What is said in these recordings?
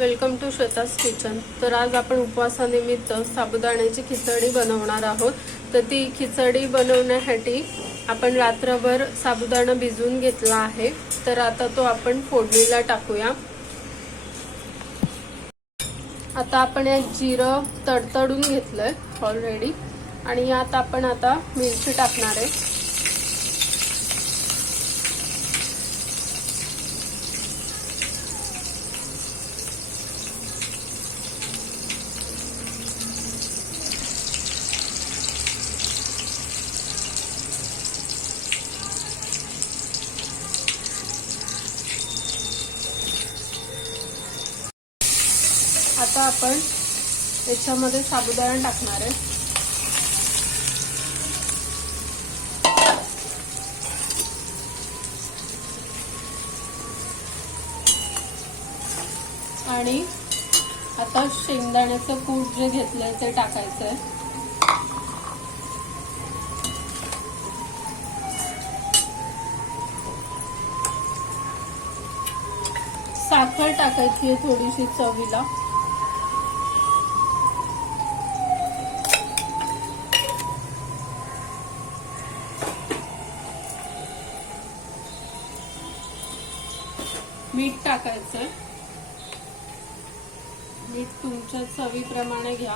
Welcome to Shweta's kitchen. तर आज आपण उपवासानिमित्त साबुदाण्याची खिचडी बनवणार आहोत। तर ती खिचडी बनवण्यासाठी आपण रात्रभर साबुदाणा भिजवून घेतला आहे। तर आता तो आपण फोडणीला टाकूया। आता आपण एक जिरं तडतडून घेतलंय ऑलरेडी आणि यात आपण आता मिरची टाकणार आहे। आता आपण याच्यामध्ये साबुदाणा टाकणार आहे। आणि आता शेंगदाण्याचं कूट जे घेतलंय ते टाकायचं आहे। साखर टाकायची आहे थोडीशी चवीला। मीठ टाकायचं। मीठ तुमच्या चवीप्रमाणे घ्या।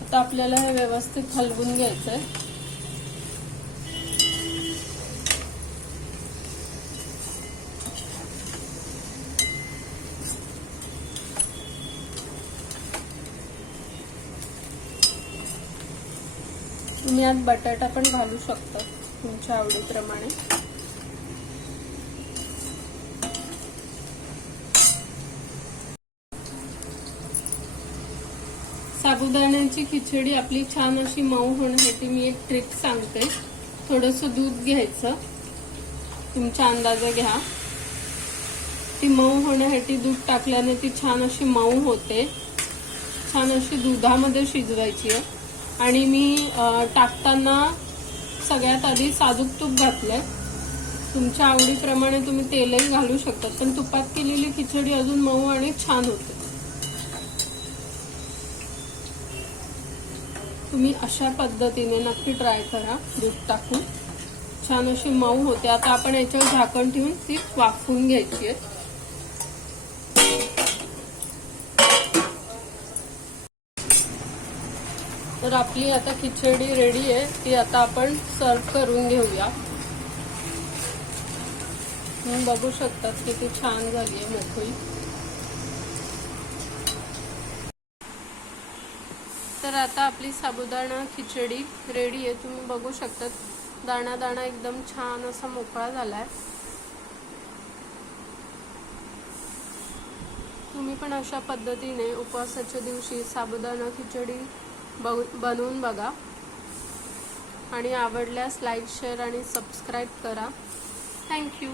आता आपल्याला हे व्यवस्थित हलवून घ्यायचंय। तुम्ही यात बटाटा पण घालू शकता तुमच्या आवडीप्रमाणे। साबुदाण्याची खिचडी आपली छान अशी मऊ होण्यासाठी मी एक ट्रिक सांगते। थोडंसं दूध घ्यायचं, तुमच्या अंदाजे घ्या। ती मऊ होण्यासाठी दूध टाकल्याने ती छान अशी मऊ होते। छान अशी दुधामध्ये शिजवायची आहे। आणि मी टाकताना सगळ्यात आधी साजूक तूप घातलंय। तुमच्या आवडीप्रमाणे तुम्ही तेलही घालू शकता, पण तुपात केलेली खिचडी अजून मऊ आणि छान होते। तुम्ही अशा पद्धतीने नक्की ट्राय करा। दूध टाकून छान अशी मऊ होते। आता आपण याच्यावर झाकण ठेवून ती वाफवून घ्यायची आहे। तर आपली आता खिचडी रेडी आहे। ती आता आपण सर्व करून घेऊया। तुम्ही बघू शकतात किती छान झाली आहे मोकळी। तर आता आपली साबुदाणा खिचडी रेडी आहे। तुम्ही बघू शकतात दाणा दाणा एकदम छान असा मोकळा झालाय। तुम्ही पण अशा पद्धतीने उपवासाच्या दिवशी साबुदाणा खिचडी बनवून बघा आणि आवडल्यास लाईक, शेअर आणि सबस्क्राईब करा। थँक्यू।